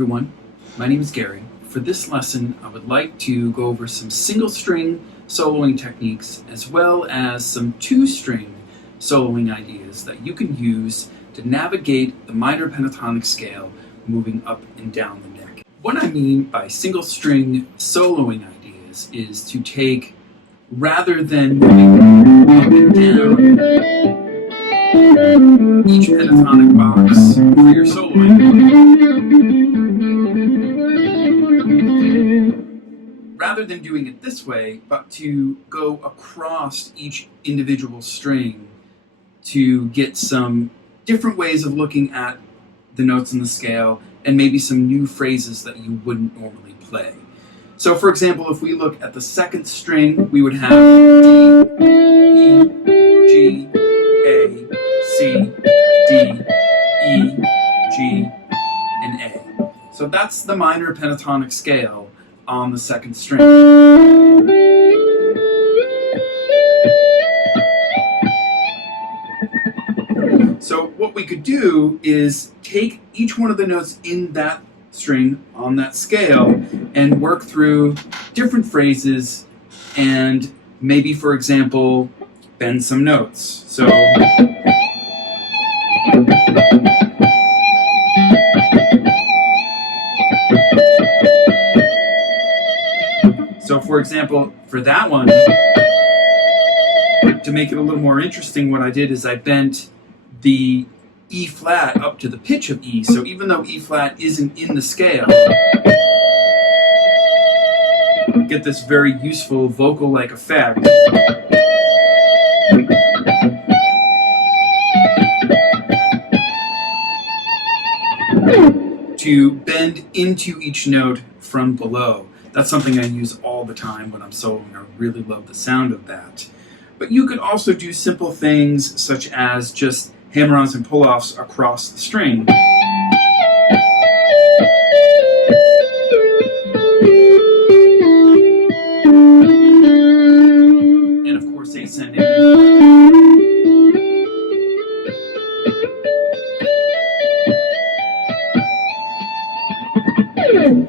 everyone, my name is Gary. For this lesson, I would like to go over some single string soloing techniques as well as some two-string soloing ideas that you can use to navigate the minor pentatonic scale moving up and down the neck. What I mean by single string soloing ideas is to take, rather than moving up and down each pentatonic box for your soloing, rather than doing it this way, but to go across each individual string to get some different ways of looking at the notes in the scale and maybe some new phrases that you wouldn't normally play. So for example, if we look at the second string, we would have D, E, G, A, C, D, E, G, and A. So that's the minor pentatonic scale on the second string. So what we could do is take each one of the notes in that string on that scale and work through different phrases and maybe, for example, bend some notes. So for example, for that one, to make it a little more interesting, what I did is I bent the E flat up to the pitch of E. So even though E flat isn't in the scale, get this very useful vocal-like effect. To bend into each note from below. That's something I use all the time when I'm soloing. I really love the sound of that. But you could also do simple things such as just hammer-ons and pull-offs across the string. And of course ascending.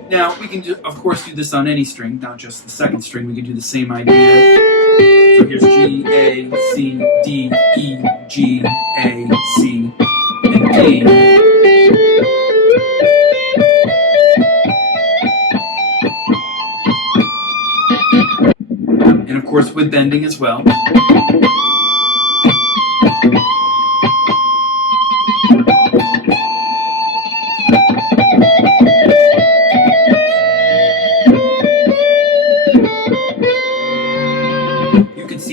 Now, we can, of course, do this on any string, not just the second string. We can do the same idea. So here's G, A, C, D, E, G, A, C, and D. And of course, with bending as well.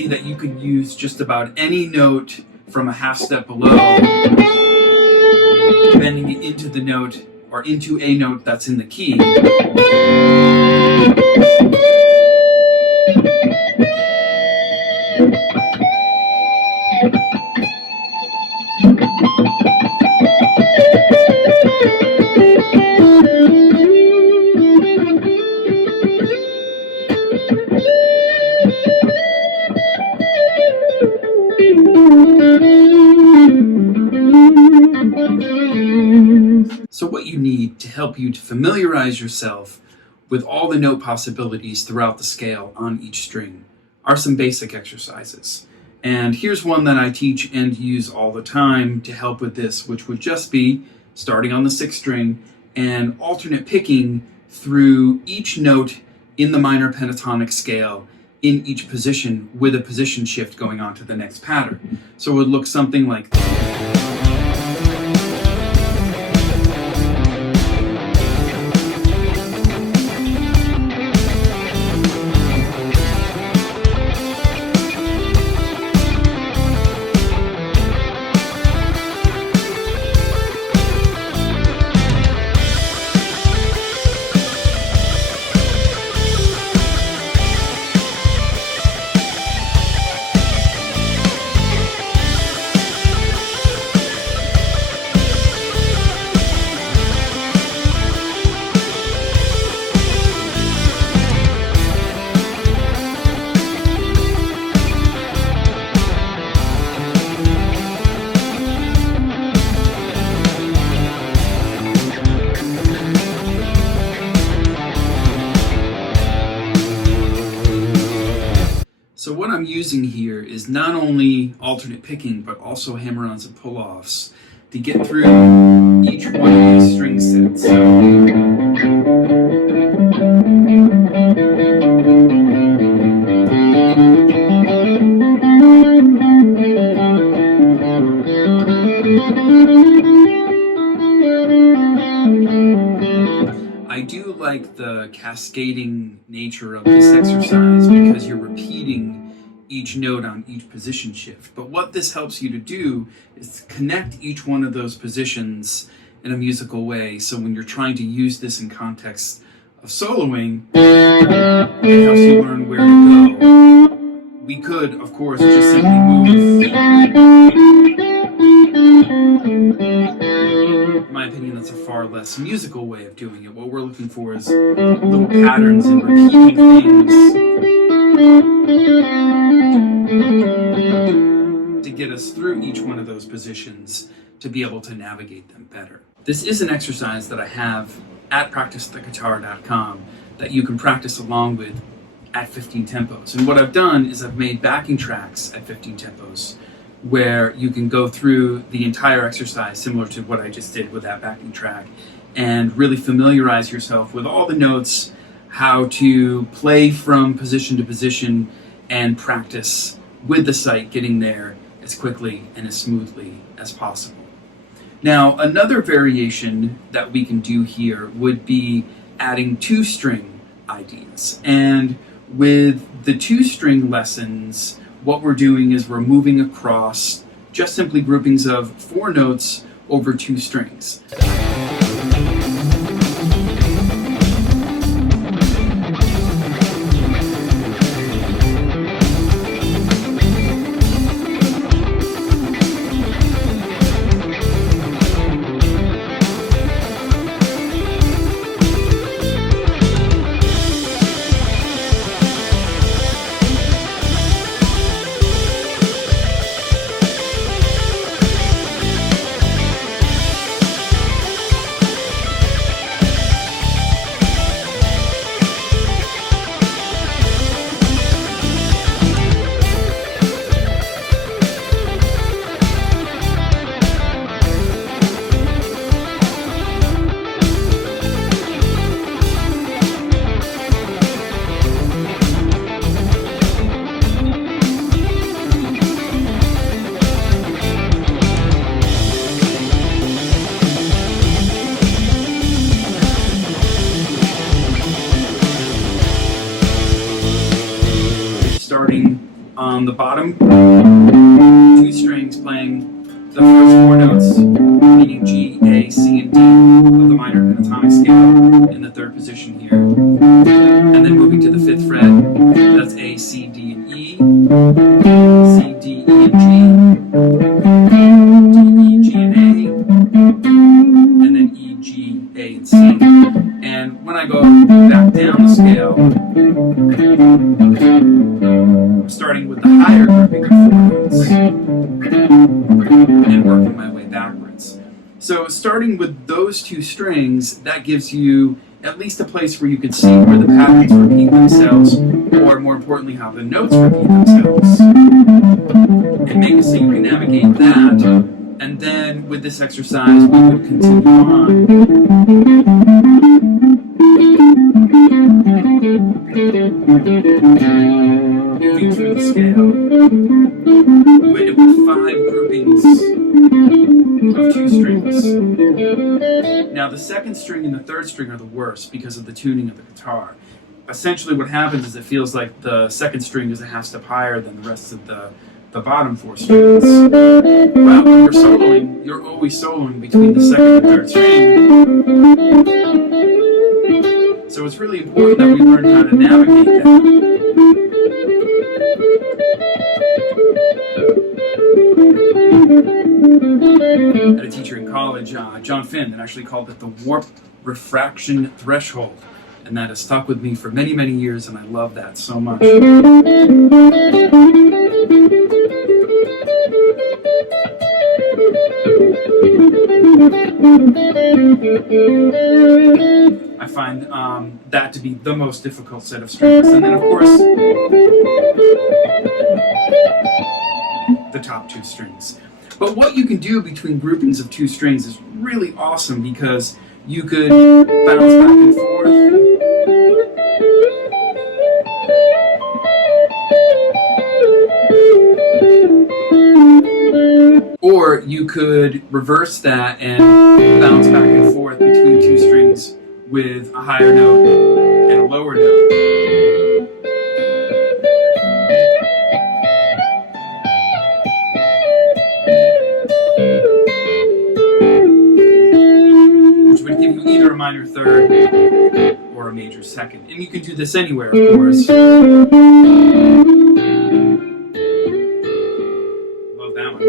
That you can use just about any note from a half step below, bending it into the note or into a note that's in the key. So what you need to help you to familiarize yourself with all the note possibilities throughout the scale on each string are some basic exercises. And here's one that I teach and use all the time to help with this, which would just be starting on the sixth string and alternate picking through each note in the minor pentatonic scale in each position with a position shift going on to the next pattern. So it would look something like this. using here is not only alternate picking, but also hammer-ons and pull-offs to get through each one of these string sets. I do like the cascading nature of this exercise because you're repeating each note on each position shift. But what this helps you to do is connect each one of those positions in a musical way. So when you're trying to use this in context of soloing, it helps you learn where to go. We could, of course, just simply move. In my opinion, that's a far less musical way of doing it. What we're looking for is little patterns and repeating things to get us through each one of those positions to be able to navigate them better. This is an exercise that I have at practicethiguitar.com that you can practice along with at 15 tempos. And what I've done is I've made backing tracks at 15 tempos where you can go through the entire exercise similar to what I just did with that backing track and really familiarize yourself with all the notes, how to play from position to position, and practice with the sight getting there as quickly and as smoothly as possible. Now, another variation that we can do here would be adding two-string ideas. And with the two-string lessons, what we're doing is we're moving across just simply groupings of 4 notes over 2 strings. Starting on the bottom, 2 strings playing the first 4 notes, meaning G, A, C, and D of the minor pentatonic scale in the 3rd position here. And then moving to the 5th fret, that's A, C, D, and E, C, D, E, and G, D, E, G, and A, and then E, G, A, and C. And when I go back down the scale, starting with the higher grouping of 4 notes and working my way backwards. So starting with those 2 strings, that gives you at least a place where you can see where the patterns repeat themselves, or more importantly, how the notes repeat themselves. And make it so you can navigate that. And then with this exercise, we would continue on. Moving through the scale, we end up with 5 groupings of 2 strings. Now the 2nd string and the 3rd string are the worst because of the tuning of the guitar. Essentially what happens is it feels like the 2nd string is a half step higher than the rest of the bottom 4 strings. Well, when we're soloing, you're always soloing between the 2nd and 3rd string. So it's really important that we learn how to navigate that. I had a teacher in college, John Finn, that actually called it the warp refraction threshold. And that has stuck with me for many, many years, and I love that so much. I find that to be the most difficult set of strings. And then, of course, the top two strings. But what you can do between groupings of two strings is really awesome, because you could bounce back and forth. Or you could reverse that and bounce back and forth between two strings with a higher note and a lower note. Which would give you either a minor third or a major second. And you can do this anywhere, of course. Love that one.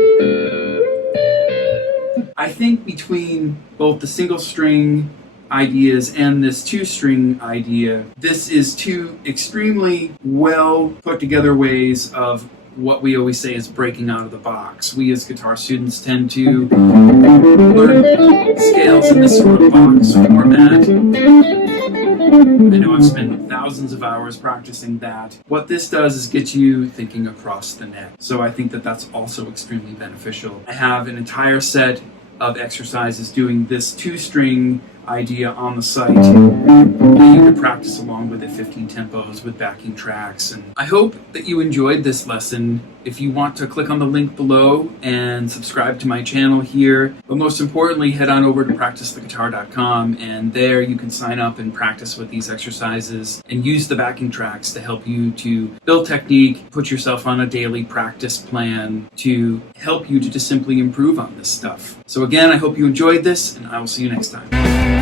I think between both the single string ideas and this two string idea, this is two extremely well put together ways of what we always say is breaking out of the box. We as guitar students tend to learn scales in this sort of box format. I know I've spent thousands of hours practicing that. What this does is get you thinking across the net. So I think that that's also extremely beneficial. I have an entire set of exercises doing this two string idea on the site that you can practice along with at 15 tempos with backing tracks. And I hope that you enjoyed this lesson. If you want to click on the link below and subscribe to my channel here, but most importantly, head on over to practicetheguitar.com, and there you can sign up and practice with these exercises and use the backing tracks to help you to build technique, put yourself on a daily practice plan to help you to just simply improve on this stuff. So again, I hope you enjoyed this, and I will see you next time.